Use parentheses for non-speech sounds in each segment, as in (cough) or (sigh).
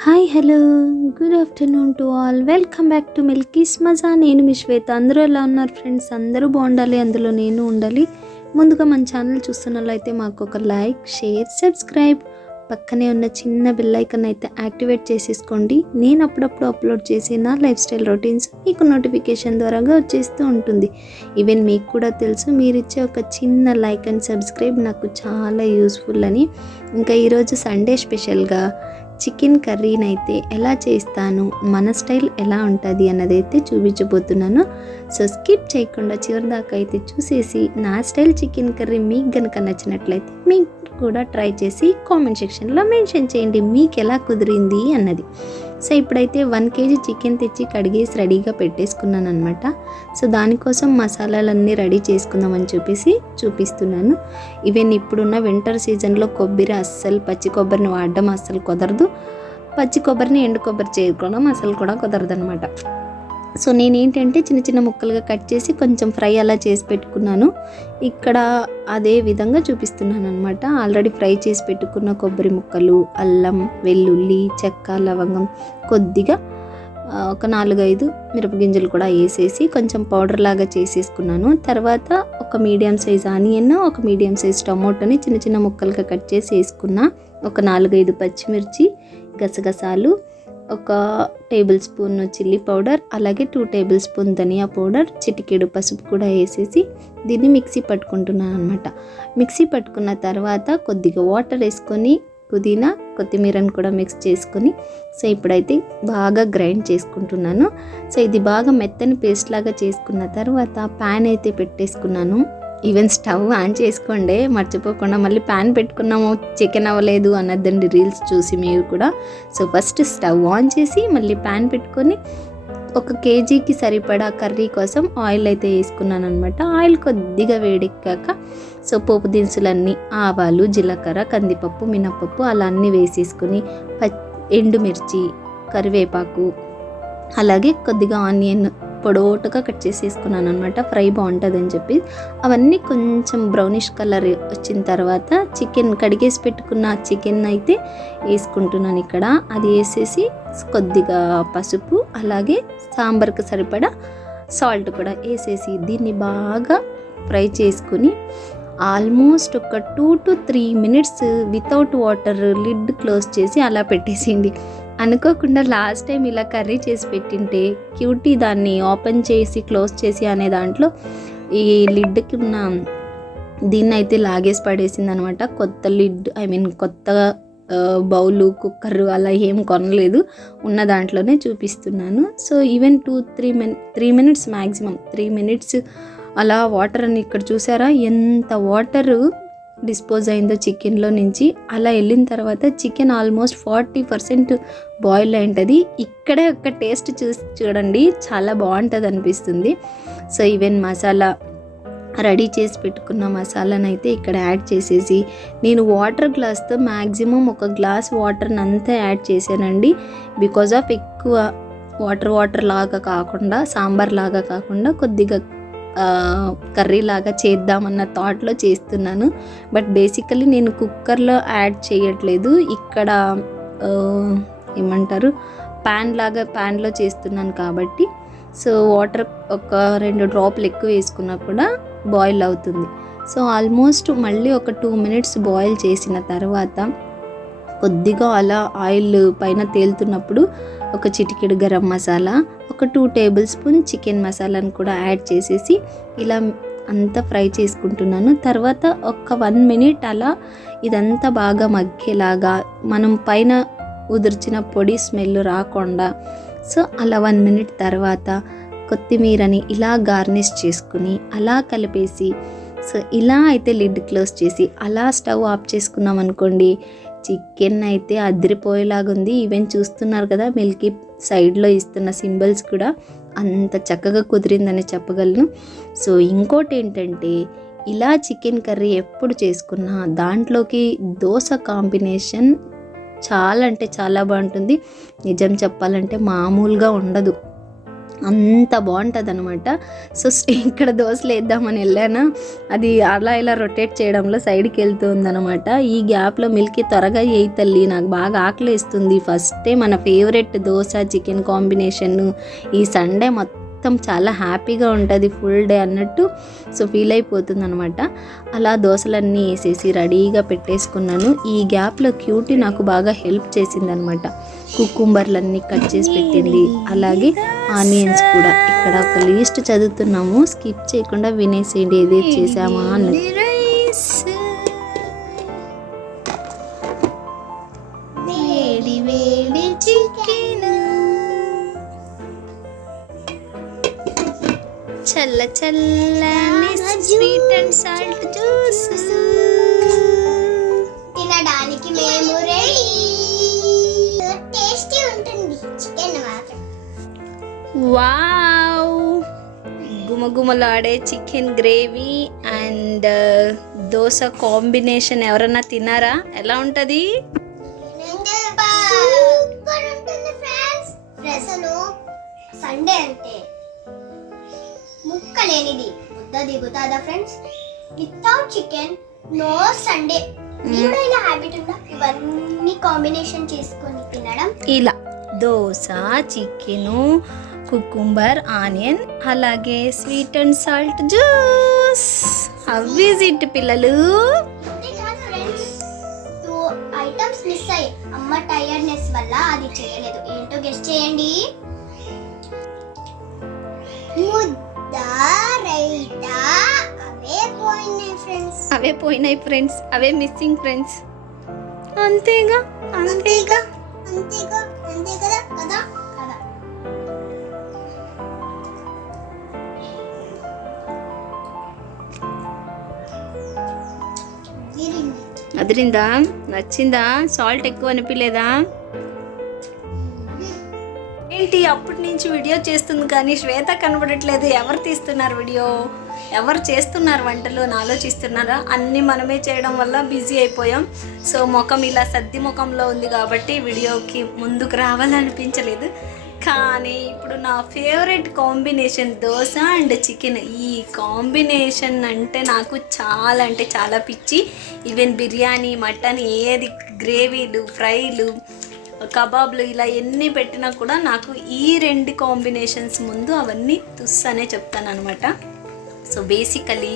Hi hello. Good afternoon to all. Welcome back to Milky's Maza. నేను మీ శ్వేత. అందరూ ఎలా ఉన్నారు ఫ్రెండ్స్? అందరూ బాగుండాలి అందులో నేను ఉండాలి. ముందుగా మన ఛానల్ చూస్తున్నట్లయితే మాకు ఒక లైక్ షేర్ సబ్స్క్రైబ్ పక్కనే ఉన్న చిన్న బిల్లైకన్ అయితే యాక్టివేట్ చేసేసుకోండి. నేను అప్పుడప్పుడు అప్లోడ్ చేసే నా లైఫ్ స్టైల్ రొటీన్స్ మీకు నోటిఫికేషన్ ద్వారాగా వచ్చేస్తూ ఉంటుంది. ఈవెన్ మీకు కూడా తెలుసు మీరు ఇచ్చే ఒక చిన్న లైక్ అండ్ సబ్స్క్రైబ్ నాకు చాలా యూస్ఫుల్ అని. ఇంకా ఈరోజు సండే స్పెషల్గా చికెన్ కర్రీనైతే ఎలా చేస్తాను మన స్టైల్ ఎలా ఉంటుంది అన్నది అయితే చూపించబోతున్నాను. సో స్కిప్ చేయకుండా చివరిదాకా అయితే చూసేసి నా స్టైల్ చికెన్ కర్రీ మీకు కనుక నచ్చినట్లయితే మీకు కూడా ట్రై చేసి కామెంట్ సెక్షన్లో మెన్షన్ చేయండి. మీకు ఎలా కుదిరింది అన్నది. సో ఇప్పుడైతే వన్ కేజీ చికెన్ తెచ్చి కడిగేసి రెడీగా పెట్టేసుకున్నాను అనమాట సో దానికోసం మసాలాలన్నీ రెడీ చేసుకుందామని చెప్పేసి చూపిస్తున్నాను. ఈవెన్ ఇప్పుడున్న వింటర్ సీజన్లో కొబ్బరి అస్సలు పచ్చి కొబ్బరిని వాడడం అస్సలు కుదరదు. పచ్చి కొబ్బరిని ఎండు కొబ్బరి చేసుకోవడం అసలు కూడా కుదరదు అనమాట సో నేనేంటంటే చిన్న చిన్న ముక్కలుగా కట్ చేసి కొంచెం ఫ్రై అలా చేసి పెట్టుకున్నాను. ఇక్కడ అదే విధంగా చూపిస్తున్నాను అనమాట ఆల్రెడీ ఫ్రై చేసి పెట్టుకున్న కొబ్బరి ముక్కలు అల్లం వెల్లుల్లి చెక్క లవంగం కొద్దిగా ఒక నాలుగైదు మిరపగింజలు కూడా వేసేసి కొంచెం పౌడర్ లాగా చేసేసుకున్నాను. తర్వాత ఒక మీడియం సైజ్ ఆనియన్ ఒక మీడియం సైజ్ టమోటోని చిన్న చిన్న ముక్కలుగా కట్ చేసి వేసుకున్న ఒక నాలుగైదు పచ్చిమిర్చి గసగసాలు ఒక టేబుల్ స్పూన్ చిల్లీ పౌడర్ అలాగే టూ టేబుల్ స్పూన్ ధనియా పౌడర్ చిటికెడు పసుపు కూడా వేసేసి దీన్ని మిక్సీ పట్టుకుంటున్నాను అనమాట మిక్సీ పట్టుకున్న తర్వాత కొద్దిగా వాటర్ వేసుకొని పుదీనా కొత్తిమీరను కూడా మిక్స్ చేసుకొని సో ఇప్పుడైతే బాగా గ్రైండ్ చేసుకుంటున్నాను. సో ఇది బాగా మెత్తని పేస్ట్ లాగా చేసుకున్న తర్వాత ప్యాన్ అయితే పెట్టేసుకున్నాను. ఈవెన్ స్టవ్ ఆన్ చేసుకోండి మర్చిపోకుండా మళ్ళీ ప్యాన్ పెట్టుకున్నాము చికెన్ అవ్వలేదు అన్నదండి రీల్స్ చూసి మీరు కూడా. సో ఫస్ట్ స్టవ్ ఆన్ చేసి మళ్ళీ ప్యాన్ పెట్టుకొని ఒక కేజీకి సరిపడా కర్రీ కోసం ఆయిల్ అయితే వేసుకున్నాను అనమాట ఆయిల్ కొద్దిగా వేడెక్కాక సో పోపు దినుసులన్నీ ఆవాలు జీలకర్ర కందిపప్పు మినపప్పు అలా అన్నీ వేసేసుకొని ప ఎండుమిర్చి కరివేపాకు అలాగే కొద్దిగా ఆనియన్ పొడవుగా కట్ చేసేసుకున్నాను అనమాట ఫ్రై బాగుంటుందని చెప్పి. అవన్నీ కొంచెం బ్రౌనిష్ కలర్ వచ్చిన తర్వాత చికెన్ కడిగేసి పెట్టుకున్న చికెన్ అయితే వేసుకుంటున్నాను ఇక్కడ. అది వేసేసి కొద్దిగా పసుపు అలాగే సాంబార్కి సరిపడా సాల్ట్ కూడా వేసేసి దీన్ని బాగా ఫ్రై చేసుకుని ఆల్మోస్ట్ ఒక two to three minutes without water lid close చేసి అలా పెట్టేసింది అనుకోకుండా లాస్ట్ టైం ఇలా కర్రీ చేసి పెట్టింటే క్యూటీ దాన్ని ఓపెన్ చేసి క్లోజ్ చేసి అనే దాంట్లో ఈ లిడ్కి ఉన్న దీన్ని అయితే లాగేసి పడేసింది అనమాట కొత్త లిడ్ ఐ మీన్ కొత్త బౌలు కుక్కర్ అలా ఏం కొనలేదు. ఉన్న దాంట్లోనే చూపిస్తున్నాను. So even two three min three minutes maximum three minutes అలా వాటర్ అని ఇక్కడ చూసారా? ఎంత వాటరు డిస్పోజ్ అయిందో చికెన్లో నుంచి. అలా వెళ్ళిన తర్వాత chicken almost forty percent boil అయింటుంది ఇక్కడే ఒక టేస్ట్ చూసి చూడండి చాలా బాగుంటుంది అనిపిస్తుంది సో ఈవెన్ మసాలా రెడీ చేసి పెట్టుకున్న మసాలాను అయితే ఇక్కడ యాడ్ చేసేసి నేను వాటర్ గ్లాస్తో మ్యాక్సిమం ఒక గ్లాస్ వాటర్ని అంతా యాడ్ చేశానండి. బికాజ్ ఆఫ్ ఎక్కువ వాటర్ వాటర్ లాగా కాకుండా సాంబార్ లాగా కాకుండా కొద్దిగా కర్రీ లాగా చేద్దామన్న థాట్లో చేస్తున్నాను. బట్ బేసికలీ నేను కుక్కర్లో యాడ్ చేయట్లేదు. ఇక్కడ ఏమంటారు? ప్యాన్ లాగా ప్యాన్లో చేస్తున్నాను కాబట్టి. సో వాటర్ ఒక రెండు డ్రాప్లు ఎక్కువ వేసుకున్నా కూడా బాయిల్ అవుతుంది. సో ఆల్మోస్ట్ మళ్ళీ ఒక టూ మినిట్స్ బాయిల్ చేసిన తర్వాత కొద్దిగా అలా ఆయిల్ పైన తేలుతున్నప్పుడు ఒక చిటికెడు గరం మసాలా ఒక టూ టేబుల్ స్పూన్ చికెన్ మసాలాను కూడా యాడ్ చేసేసి ఇలా అంతా ఫ్రై చేసుకుంటున్నాను. తర్వాత ఒక వన్ మినిట్ అలా ఇదంతా బాగా మగ్గేలాగా మనం పైన ఉదిర్చిన పొడి స్మెల్ రాకుండా సో అలా వన్ మినిట్ తర్వాత కొత్తిమీరని ఇలా గార్నిష్ చేసుకుని అలా కలిపేసి సో ఇలా అయితే లిడ్ క్లోజ్ చేసి అలా స్టవ్ ఆఫ్ చేసుకున్నాం అనుకోండి చికెన్ అయితే అద్రిపోయేలాగుంది. ఈవెన్ చూస్తున్నారు కదా మిల్కీ సైడ్లో ఇస్తున్న సింబల్స్ కూడా అంత చక్కగా కుదిరిందని చెప్పగలను. సో ఇంకోటి ఏంటంటే ఇలా చికెన్ కర్రీ ఎప్పుడు చేసుకున్నా దాంట్లోకి దోశ కాంబినేషన్ చాలా అంటే చాలా బాగుంటుంది. నిజం చెప్పాలంటే మామూలుగా ఉండదు. అంత బాగుంటుంది అనమాట సో (laughs) ఇక్కడ దోశలు వేద్దామని వెళ్ళాను. అది అలా ఇలా రొటేట్ చేయడంలో సైడ్కి వెళ్తుందనమాట ఈ గ్యాప్లో మిల్కీ త్వరగా వేయి తల్లి నాకు బాగా ఆకలి వేస్తుంది ఫస్టే మన ఫేవరెట్ దోశ చికెన్ కాంబినేషన్ ఈ సండే మొత్తం మొత్తం చాలా హ్యాపీగా ఉంటుంది ఫుల్ డే అన్నట్టు. సో ఫీల్ అయిపోతుంది అనమాట అలా దోశలన్నీ వేసేసి రెడీగా పెట్టేసుకున్నాను. ఈ గ్యాప్లో క్యూటీ నాకు బాగా హెల్ప్ చేసింది అనమాట కుకుంబర్లన్నీ కట్ చేసి పెట్టింది. అలాగే ఆనియన్స్ కూడా. ఇక్కడ ఒక లిస్ట్ చదువుతున్నాము. స్కిప్ చేయకుండా వినేసేయండి. ఏదేది చేసామా అన్నది. చల్ల చల్లని స్వీట్ అండ్ సాల్ట్ జ్యూస్ తినడానికి మేము రెడీ టేస్టీ ఉంటుంది. చికెన్ మాత్రం. వావ్ గుమగుమలాడే chicken gravy and dosa combination ఎవరన్నా తిన్నారా? ఎలా ఉంటుంది? సండే అంటే ముక్క లేనిది ముద్ద దిగుతాదా friends? Without chicken no Sunday. మీకు ఇలా హ్యాబిట్ ఉందా? ఇవన్నీ కాంబినేషన్ చేసుకొని తినడం. ఇలా. దోశ చికెను కుకుంబర్ ఆనియన్ అలాగే sweet and salt juice have it పిల్లలు? ఐటమ్స్ మిస్ అయ్యాయి. అమ్మ టైర్డ్నెస్ వల్ల అది చేయలేదు. ఏంటో గెస్ట్ చేయండి. అవే పోయినాయి ఫ్రెండ్స్ అవే మిస్సింగ్ ఫ్రెండ్స్ అంతేగా? అంతేగా? కదా? అదిరిందా. నచ్చిందా? సాల్ట్ ఎక్కువ అనిపించలేదా? ఏంటి అప్పటి నుంచి వీడియో చేస్తుంది కానీ శ్వేత కనబడట్లేదు? ఎవరు తీస్తున్నారు వీడియో? ఎవరు చేస్తున్నారు వంటలు? అని ఆలోచిస్తున్నారా? అన్నీ మనమే చేయడం వల్ల బిజీ అయిపోయాం. సో ముఖం ఇలా సర్ది ముఖంలో ఉంది కాబట్టి వీడియోకి ముందుకు రావాలనిపించలేదు. కానీ ఇప్పుడు నా favourite combination dosa and chicken. ఈ కాంబినేషన్ అంటే నాకు చాలా అంటే చాలా పిచ్చి. ఈవెన్ బిర్యానీ మటన్ ఏది గ్రేవీలు ఫ్రైలు కబాబ్లు ఇలా ఎన్ని పెట్టినా కూడా నాకు ఈ రెండు కాంబినేషన్స్ ముందు అవన్నీ తుస్ అనే చెప్తాను అనమాట సో బేసికలీ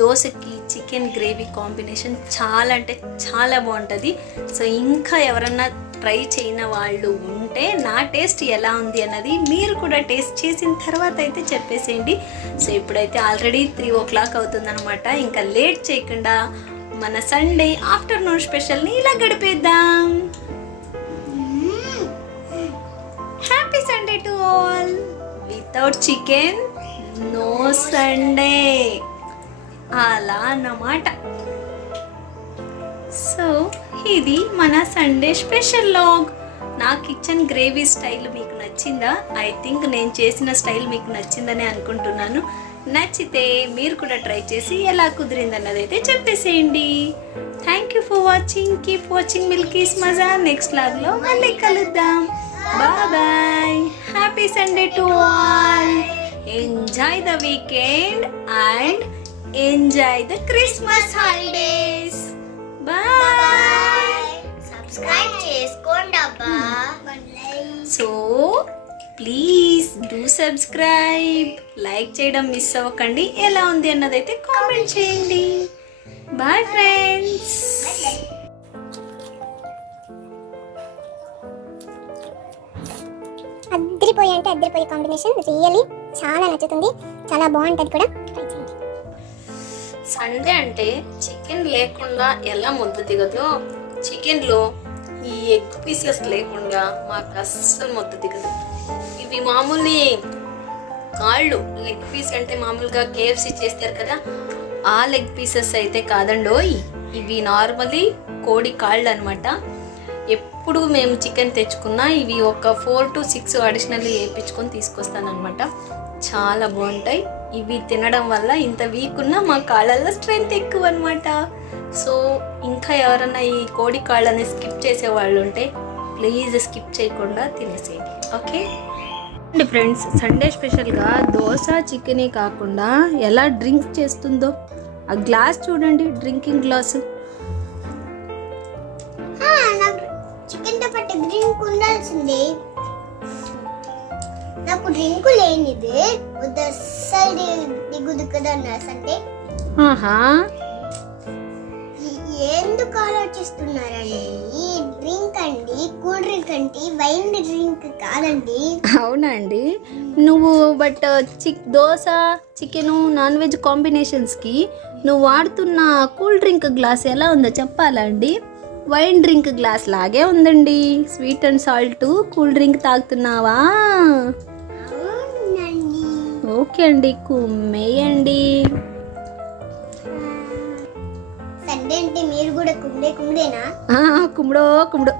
దోశకి చికెన్ గ్రేవీ కాంబినేషన్ చాలా అంటే చాలా బాగుంటుంది. సో ఇంకా ఎవరన్నా ట్రై చేయన వాళ్ళు ఉంటే నా టేస్ట్ ఎలా ఉంది అన్నది మీరు కూడా టేస్ట్ చేసిన తర్వాత అయితే చెప్పేసేయండి. సో ఇప్పుడైతే ఆల్రెడీ త్రీ ఓ క్లాక్ అవుతుందనమాట ఇంకా లేట్ చేయకుండా మన సండే ఆఫ్టర్నూన్ స్పెషల్ని ఇలా గడిపేద్దాం. Happy Sunday to all without chicken no Sunday అలా అన్నమాట. సో ఇది మన సండే స్పెషల్ లాగ్ నా కిచెన్ గ్రేవీ స్టైల్ మీకు నచ్చిందా? ఐ థింక్ నేను చేసిన స్టైల్ మీకు నచ్చిందని అనుకుంటున్నాను. నచ్చితే మీరు కూడా ట్రై చేసి ఎలా కుదిరిందన్నది అయితే చెప్పేసేయండి thank you for watching keep watching మిల్కీస్ మజా నెక్స్ట్ లాగ్లో మళ్ళీ కలుద్దాం. Bye bye happy Sunday to all enjoy the weekend and enjoy the Christmas holidays bye subscribe చేసుకోండి అబ్బా. So please do subscribe like చేయడం మిస్ అవ్వకండి. ఎలా ఉంది అన్నదైతే కామెంట్ చేయండి. బాయ్ ఫ్రెండ్స్ అయితే అద్దరిపోయే కాంబినేషన్ రియలీ చాలా నచ్చుతుంది. చాలా బాగుంటుంది కూడా. ట్రై చేయండి. సండే అంటే చికెన్ లేకుండా ఎలా ముద్ద దిగదో? చికెన్లో ఈ ఎగ్ పీసెస్ లేకుండా మాకు అస్సలు ముద్ద దిగదు. ఇవి మామూలు కాళ్ళు లెగ్ పీస్ అంటే మామూలుగా కేఎఫ్సి చేస్తారు కదా ఆ లెగ్ పీసెస్ అయితే కాదండోయ్. ఇవి నార్మలీ కోడి కాళ్ళు అనమాట ఇప్పుడు మేము చికెన్ తెచ్చుకున్న ఇవి ఒక ఫోర్ టు సిక్స్ అడిషనల్లీ వేయించుకొని తీసుకొస్తానమాట చాలా బాగుంటాయి. ఇవి తినడం వల్ల ఇంత వీక్ ఉన్నా మా కాళ్ళల్లో స్ట్రెంగ్త్ ఎక్కువ అనమాట సో ఇంకా ఎవరైనా ఈ కోడి కాళ్ళని స్కిప్ చేసే వాళ్ళు ఉంటే ప్లీజ్ స్కిప్ చేయకుండా తినేసేయండి. ఓకే అండి ఫ్రెండ్స్ సండే స్పెషల్గా దోశ చికెనే కాకుండా ఎలా డ్రింక్స్ చేస్తుందో ఆ గ్లాస్ చూడండి డ్రింకింగ్ గ్లాసు. డ్రింక్ ఉండాల్సిందే నాకు డ్రింక్ లేనిది అస్సలు దిగుదు కదా అంటే ఆహా. ఎందుకు ఆలోచిస్తున్నారండి డ్రింక్ అండి కూల్ డ్రింక్ అండి వైన్ డ్రింక్ కాదండి. అవునండి. నువ్వు బట్ చిక్ దోశ చికెను నాన్ వెజ్ కాంబినేషన్స్కి నువ్వు వాడుతున్న కూల్ డ్రింక్ గ్లాస్ ఎలా ఉందో చెప్పాలా అండి? వైన్ డ్రింక్ గ్లాస్ లాగే ఉందండి. Sweet and salt cool drink తాగుతున్నావా? ఓకే అండి కుమ్మేయండి. సండే అంటే మీరు కూడా కుమ్ముడో.